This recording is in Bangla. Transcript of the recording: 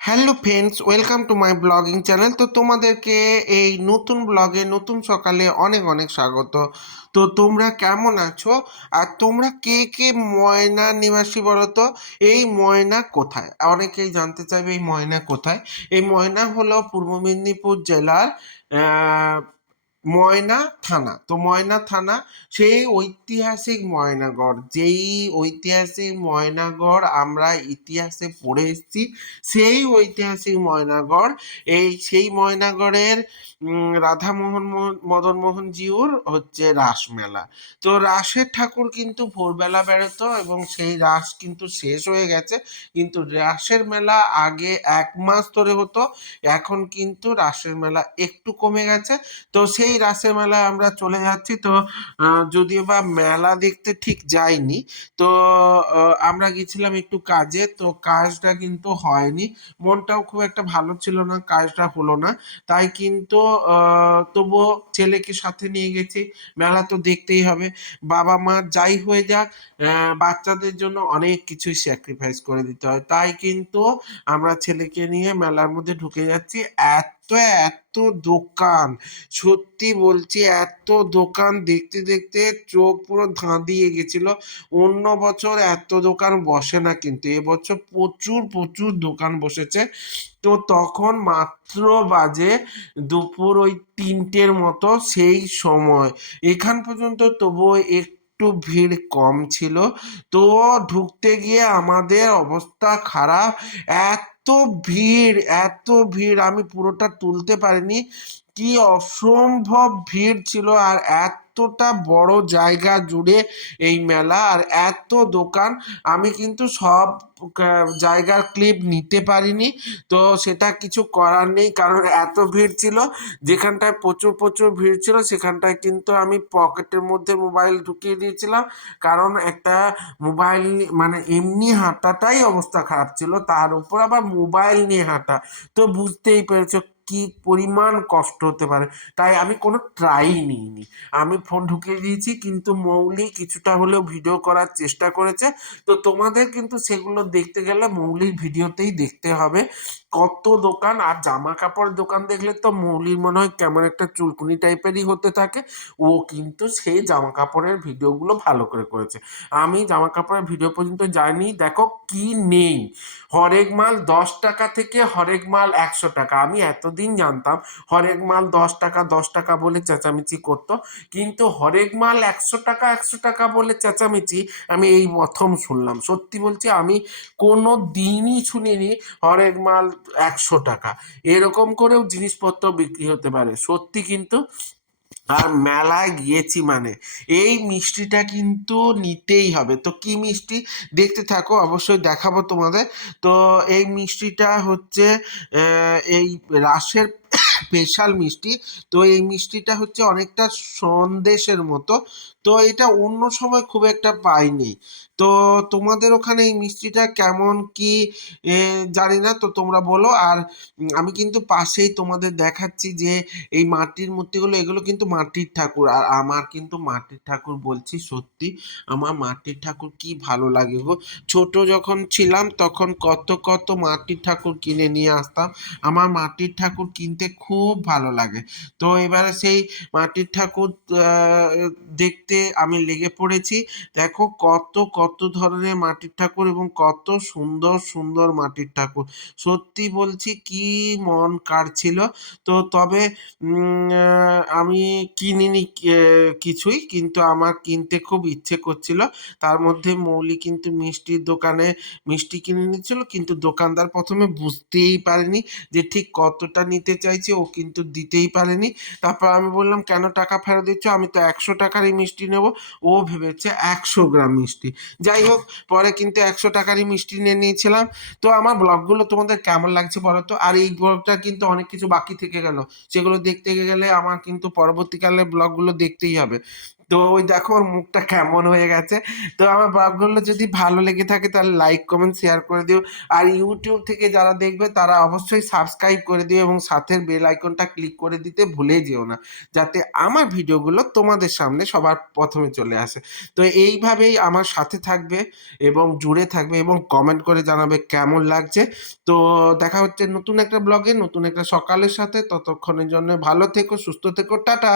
Hello friends, welcome to my blogging channel. তো তোমাদেরকে এই নতুন ব্লগে নতুন সকালে অনেক অনেক স্বাগত। তো তোমরা কেমন আছো? আর তোমরা কে কে ময়না নিবাসী বলো তো? এই ময়না কোথায়? অনেকেই জানতে চাইবে এই ময়না কোথায়? এই ময়না হলো পূর্ব মেদিনীপুর জেলার ময়না থানা। তো ময়না থানা, সেই ঐতিহাসিক ময়নাগড়, যেই ঐতিহাসিক ময়নাগড় আমরা ইতিহাসে পড়ে এসেছি, সেই ঐতিহাসিক ময়নাগড়, এই সেই ময়নাগড়ের রাধামোহন মোহন- মদন মোহন জিউর হচ্ছে রাসমেলা তো রাসের ঠাকুর কিন্তু ভোরবেলা বেরোতো এবং সেই রাস কিন্তু শেষ হয়ে গেছে, কিন্তু রাসের মেলা আগে এক মাস ধরে হতো, এখন কিন্তু রাসের মেলা একটু কমে গেছে। তো সেই রাসের মেলায় আমরা চলে যাচ্ছি। তো যদিও বা মেলা দেখতে ঠিক যাইনি, তো আমরা গেছিলাম একটু কাজে, তো কাজটা কিন্তু হয়নি। মনটাও খুব একটা ভালো ছিল না, কাজটা হলো না। তাই কিন্তু তবুও ছেলেকে সাথে নিয়ে গেছি। মেলা তো দেখতেই হবে। বাবা মা যাই হয়ে যাক বাচ্চাদের জন্য অনেক কিছুই স্যাক্রিফাইস করে দিতে হয়। তাই কিন্তু আমরা ছেলেকে নিয়ে মেলার মধ্যে ঢুকে যাচ্ছি। এত এত দোকান। সত্যি বলছি, এত দোকান দেখতে দেখতে চোখ পুরো ধাঁধিয়ে গেছিল। অন্য বছর এত দোকান বসে না কিন্তু এবছর প্রচুর প্রচুর দোকান বসেছে। তো তখন মাত্র বাজে দুপুর ওই তিনটের মতো সেই সময়। এখান পর্যন্ত তবুও একটু ভিড় কম ছিল। তো ঢুকতে গিয়ে আমাদের অবস্থা খারাপ। এত ভিড় এত ভিড় আমি পুরোটা তুলতে পারিনি। কি অসম্ভব ভিড় ছিল আর এতটা বড় জায়গা জুড়ে এই মেলা আর এত দোকান, আমি কিন্তু সব জায়গার ক্লিপ নিতে পারিনি। তো সেটা কিছু করার নেই কারণ এত ভিড় ছিল, যেখানটায় প্রচুর প্রচুর ভিড় ছিল সেখানটায় কিন্তু আমি পকেটের মধ্যে মোবাইল ঢুকিয়ে দিয়েছিলাম। কারণ একটা মোবাইল মানে এমনি হাঁটাটাই অবস্থা খারাপ ছিল, তার উপর আবার মোবাইল নিয়ে হাঁটা। তো বুঝতেই পেরেছ কি পরিমাণ কষ্ট হতে পারে? তাই আমি কোনো ট্রাই নিইনি। আমি ফোন ঢুকিয়ে দিয়েছি, কিন্তু মৌলি কিছুটা হলেও ভিডিও করার চেষ্টা করেছে। তো তোমাদের কিন্তু সেগুলো দেখতে গেলে মৌলির ভিডিওতেই দেখতে হবে। কত দোকান আর জামা কাপড় দোকান দেখলে তো মৌলির মনে হয় কেমন একটা চুলকুনি টাইপেরই হতে থাকে। ও কিন্তু সেই জামা কাপড়ের ভিডিওগুলো ভালো করে করেছে। আমি জামা কাপড়ের ভিডিও পর্যন্ত যাইনি। দেখো কি নেই। হরেক মাল দশ টাকা থেকে হরেক মাল একশো টাকা। আমি এতদিন জানতাম। হরেক মাল দশ টাকা দশ টাকা বলে চেঁচামেচি করতো। কিন্তু হরেক মাল একশো টাকা একশো টাকা বলে চেঁচামেচি আমি এই প্রথম শুনলাম। সত্যি বলছি, আমি কোনো দিনই শুনিনি হরেক মাল একশো টাকা। এরকম করেও জিনিসপত্র বিক্রি হতে পারে। সত্যি কিন্তু আর মেলায় গিয়েছি মানে। এই মিষ্টিটা কিন্তু নিতেই হবে। তো কি মিষ্টি? দেখতে থাকো, অবশ্যই দেখাবো তোমাদের। তো এই মিষ্টিটা হচ্ছে এই রাসের স্পেশাল মিষ্টি। তো এই মিষ্টিটা হচ্ছে অনেকটা সন্দেশের মতো। তো এটা অন্য সময় খুব একটা পাইনি। তো তোমাদের ওখানে এই মিষ্টিটা কেমন, কি জানি না, তো তোমরা বলো। আর আমি কিন্তু পাশেই তোমাদের দেখাচ্ছি যে এই মাটির মূর্তিগুলো, এগুলো কিন্তু মাটির ঠাকুর। আর আমার কিন্তু মাটির ঠাকুর বলছি সত্যি, আমার মাটির ঠাকুর কি ভালো লাগে গো। ছোট যখন ছিলাম তখন কত কত মাটির ঠাকুর কিনে নিয়ে আসতাম। আমার মাটির ঠাকুর কিনতে খুব ভালো লাগে। তো এবারে সেই মাটির ঠাকুর দেখতে আমি লেগে পড়েছি। দেখো কত কত ধরনের মাটির ঠাকুর এবং কত সুন্দর সুন্দর মাটির ঠাকুর। সত্যি বলছি, কি মন কাড়ছিল তো তবে আমি কিনিনি কিছুই, কিন্তু আমার কিনতে খুব ইচ্ছে করছিল। তার মধ্যে মৌলি কিন্তু মিষ্টির দোকানে মিষ্টি কিনে নিচ্ছিল কিন্তু দোকানদার প্রথমে বুঝতেই পারেনি যে ঠিক কতটা নিতে চাইছে, ও কিন্তু দিতেই পারেনি। তারপর আমি বললাম, কেন টাকা ফেরত দিচ্ছ? আমি তো একশো টাকারই মিষ্টি নেব। ও ভেবেছে একশো গ্রাম মিষ্টি। যাই হোক, পরে কিন্তু একশো টাকারই মিষ্টি নিয়ে নিয়েছিলাম। তো আমার ব্লগগুলো তোমাদের কেমন লাগছে বলো তো? আর এই ব্লগটা কিন্তু অনেক কিছু বাকি থেকে গেল। সেগুলো দেখতে গেলে আমার কিন্তু পরবর্তীকালে ব্লগগুলো দেখতেই হবে। তো ওই দেখো ওর মুখটা কেমন হয়ে গেছে। তো আমার ব্লগগুলো যদি ভালো লেগে থাকে তাহলে লাইক কমেন্ট শেয়ার করে দিও। আর ইউটিউব থেকে যারা দেখবে তারা অবশ্যই সাবস্ক্রাইব করে দিও এবং সাথের বেল আইকনটা ক্লিক করে দিতে ভুলে যেও না, যাতে আমার ভিডিওগুলো তোমাদের সামনে সবার প্রথমে চলে আসে। তো এইভাবেই আমার সাথে থাকবে এবং জুড়ে থাকবে এবং কমেন্ট করে জানাবে কেমন লাগছে। তো দেখা হচ্ছে নতুন একটা ব্লগে নতুন একটা সকালের সাথে। ততক্ষণের জন্য ভালো থেকো, সুস্থ থেকো, টাটা!